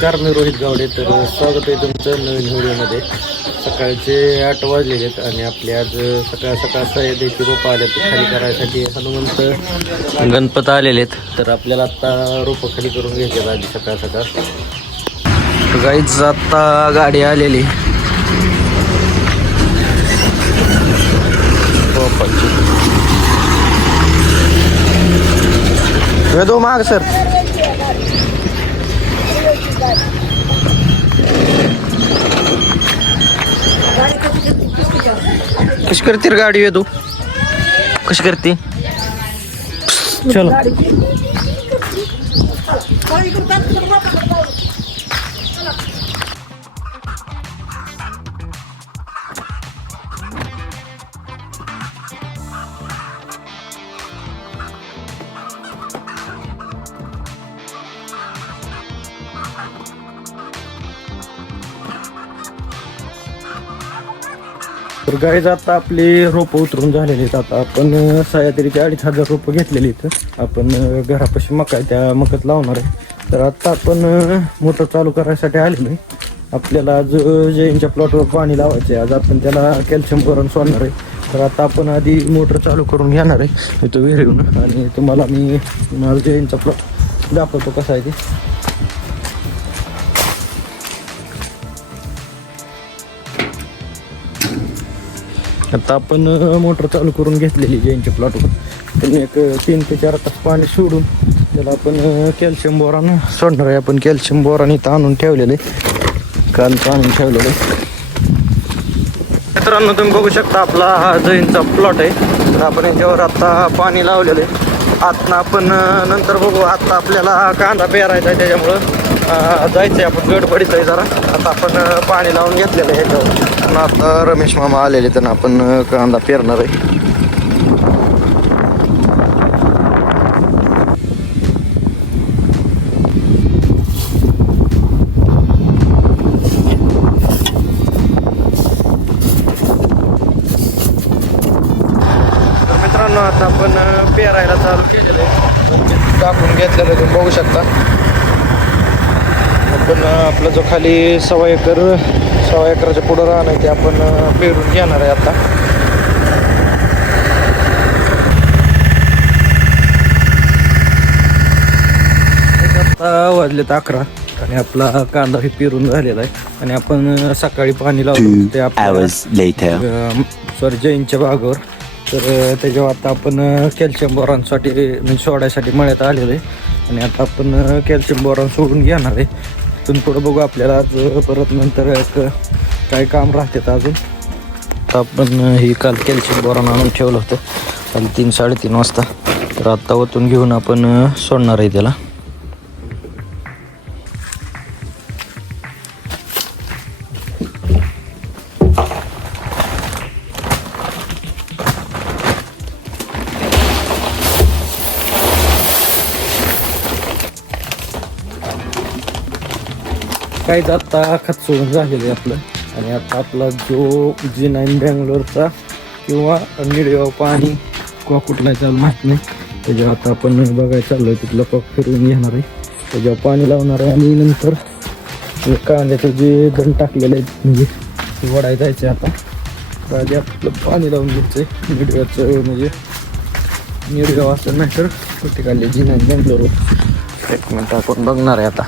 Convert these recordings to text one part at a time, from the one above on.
नमस्कार मी रोहित गावडे. तर स्वागत आहे तुमचं नवीन व्हिडिओमध्ये. सकाळचे आठ वाजलेले आहेत आणि आपले आज सकाळ सकाळ सह्याद्रीची रोपं आले खाली करायसाठी हनुमंत गणपत आलेले आहेत. तर आपल्याला आत्ता रोपं खाली करून घ्यायचे आधी सकाळ सकाळ. गाईच आत्ता गाडी आलेली. रोपाची. दो माग सर. कशी करते रे गाडी तू कशी करते चलो तर गाईज आता आपली रोपं उतरून झालेली आहेत. आता आपण अं, सह्याद्रीचे अडीच हजार रोपं घेतलेली आहेत. आपण घरापाशी मका त्या मकत लावणार आहे. तर आता आपण मोटर चालू करायसाठी आलेलो आहे. आपल्याला आज जैनच्या प्लॉटवर पाणी लावायचे आहे आज आपण त्याला कॅल्शियम करून सोडणार आहे. तर आता आपण आधी मोटर चालू करून घेणार आहे. इथं विहिरीहून आणि तुम्हाला मी माझा जैनचा प्लॉट दाखवतो कसा आहे ते. आता आपण मोटर चालू करून घेतलेली जैनच्या प्लॉटवर त्यांनी एक तीन ते चार तास पाणी सोडून त्याला आपण कॅल्शियम बोरान सोडणार आहे. आपण कॅल्शियम बोरान इथं आणून ठेवलेलं आहे. काल आणून ठेवलेलं आहे. मित्रांनो तुम्ही बघू शकता आपला हा जैनचा प्लॉट आहे. तर आपण याच्यावर आत्ता पाणी लावलेलं आहे. आत्ता आपण नंतर बघू. आत्ता आपल्याला कांदा पेरायचा आहे त्याच्यामुळं. जायचं आहे आपण गडबडीत आहे जरा. आता आपण पाणी लावून घेतलेलं आहे ह्याच्यावर आणि आता रमेश मामा आलेले त्यांना आपण कांदा पेरणार आहे. आता आपण पेरायला चालू केलेलं आहे. टाकून घेतलेलं तुम्ही बघू शकता. आपण आपला जो खाली सव्वा एकर सव्वा एकराच्या पुढं राहणं आहे ते आपण पेरून घेणार आहे आता. आता वाजलेत अकरा आणि आपला कांदा हे पेरून झालेला आहे. आणि आपण सकाळी पाणी लावलं ते later. सॉरी जैनच्या भागावर तर त्याच्यावर आता आपण कॅल्शियम बोरांसाठी म्हणजे सोडायसाठी मळ्यात आलेलो आहे. आणि आता आपण कॅल्शियम बोरान सोडून घेणार आहे. इथून पुढं बघू आपल्याला आज परत नंतर काय काम राहतात अजून. तर आपण ही काल कॅल्शियम बोरान आणून ठेवलं होतं. काल तीन साडेतीन वाजता. तर आत्ता वतून घेऊन आपण सोडणार आहे त्याला. काहीच आत्ता खत सोडून झालेलं आहे आपलं. आणि आता आपला जो जी नाईन बँगलोरचा किंवा निळेगाव पाणी किंवा कुठला चालू माहीत नाही. त्याच्यावर आता आपण बघायला चाललो आहे तिथलं कॉक फिरवून घेणार आहे. त्याच्यावर पाणी लावणार आहे आणि नंतर कांद्याचं जे दण टाकलेलं आहे म्हणजे ते वडाय जायचं आहे आता तर आधी आपलं पाणी लावून घ्यायचं आहे निडगावचं म्हणजे निडगाव असं नाही तर कुठे काढले जी नाईन बँगलोर एक मिनटं आपण बघणार आहे आता.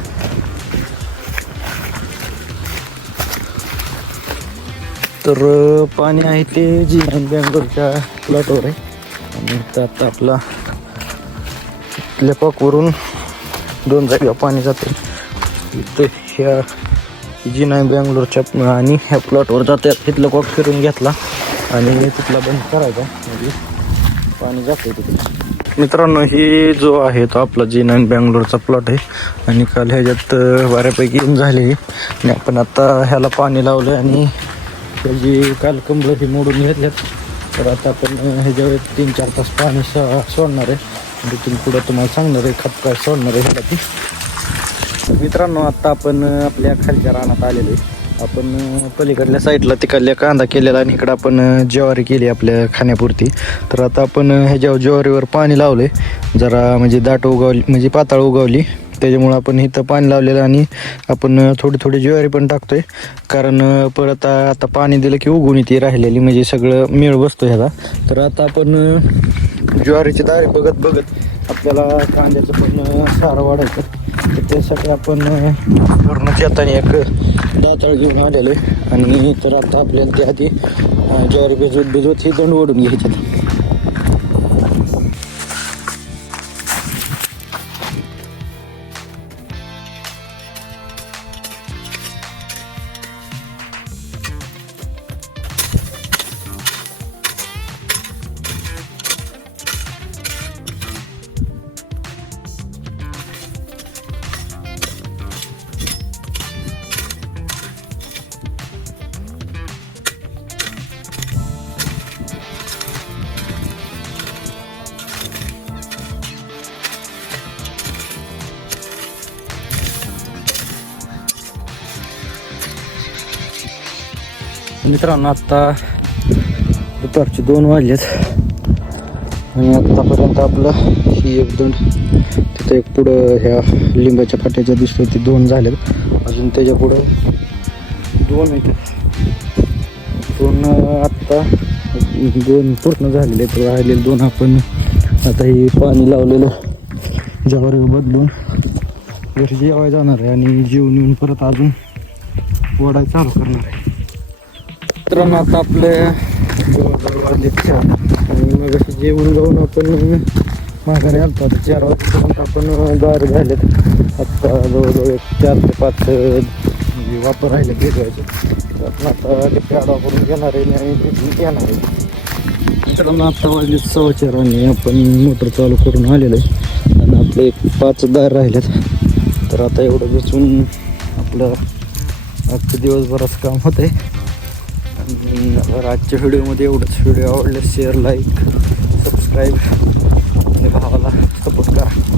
तर पाणी आहे ते जी नाईन बँगलोरच्या प्लॉटवर आहे. आणि त्यात आपला लेपाकवरून दोन जागा पाणी जाते. इथं ह्या जी नाईन बँगलोरच्या आणि ह्या प्लॉटवर जाते. तिथलं कॉक फिरून घेतला. आणि तिथला बंद करायचा. म्हणजे पाणी जाते तिथे. मित्रांनो ही जो आहे तो आपला जी नाईन बँगलोरचा प्लॉट आहे. आणि काल ह्याच्यात बऱ्यापैकी झाले आणि आपण आता ह्याला पाणी लावलं आणि त्याची काल कंबळ ही मोडून घेतल्यात. तर आता आपण ह्याच्यावर तीन चार तास पाणी सो सोडणार आहे. आणि तिथून पुढं तुम्हाला सांगणार आहे खपका सोडणार आहे ह्याला ती. मित्रांनो आत्ता आपण आपल्या खालच्या रानात आलेलो आहे. आपण पलीकडल्या साईडला तिकडल्या कांदा केलेला आणि इकडं आपण ज्वारी केली आपल्या खाण्यापुरती. तर आता आपण ह्याच्यावर ज्वारीवर पाणी लावले जरा म्हणजे दाट उगवली म्हणजे पाताळ उगवली. त्याच्यामुळं आपण इथं पाणी लावलेलं आणि आपण थोडी थोडी ज्वारी पण टाकतोय. कारण परत आता पाणी दिलं की उगून येते राहिलेली म्हणजे सगळं मेळ बसतो ह्याला. तर आता आपण ज्वारीची दारे बघत बघत आपल्याला कांद्याचं पण सारं वाढायचं तर त्यासाठी आपण पूर्ण येताना एक दाताळ घेऊन आलेलो आहे. आणि तर आता आपल्याला त्या आधी ज्वारी भिजवत भिजवत ही दंड ओढून घ्यायची मित्रांनो आत्ता दुपारचे दोन वाजलेत. आणि आत्तापर्यंत आपलं ही एक दोन तिथं एक पुढं ह्या लिंबाच्या फाट्याच्या दिसतो ते दोन झालेत. अजून त्याच्या पुढं दोन आहेत. दोन आत्ता दोन पूर्ण झालेले आहेत. राहिलेले दोन आपण आता हे पाणी लावलेलं ज्यावर बदलून घरी जेवायला जाणार आहे आणि जेवण येऊन परत अजून वडाय चालू करणार आहे. मित्रांनो आता आपले जवळजवळ मग असं जेवण जाऊन आपण माघारी आलतो. आता चार वाजता आपण दार झालेत. आत्ता जवळजवळ एक चार ते पाच म्हणजे वापर राहिले भेटवायचे तर आपण आता ते पॅड वापरून घेणार आहे आणि येणार आहे. मित्रांनो आत्ता वाजले सव्वा चार आणि आपण मोटर चालू करून आलेलो आहे. आणि आपले एक पाच दार राहिलेत. तर आता एवढं बसून आपलं आजचं दिवसभराचं काम होतं आहे आणि आजच्या व्हिडिओमध्ये एवढंच. व्हिडिओ आवडल्यास शेअर लाईक सबस्क्राईब आणि भावाला सपोर्ट करा.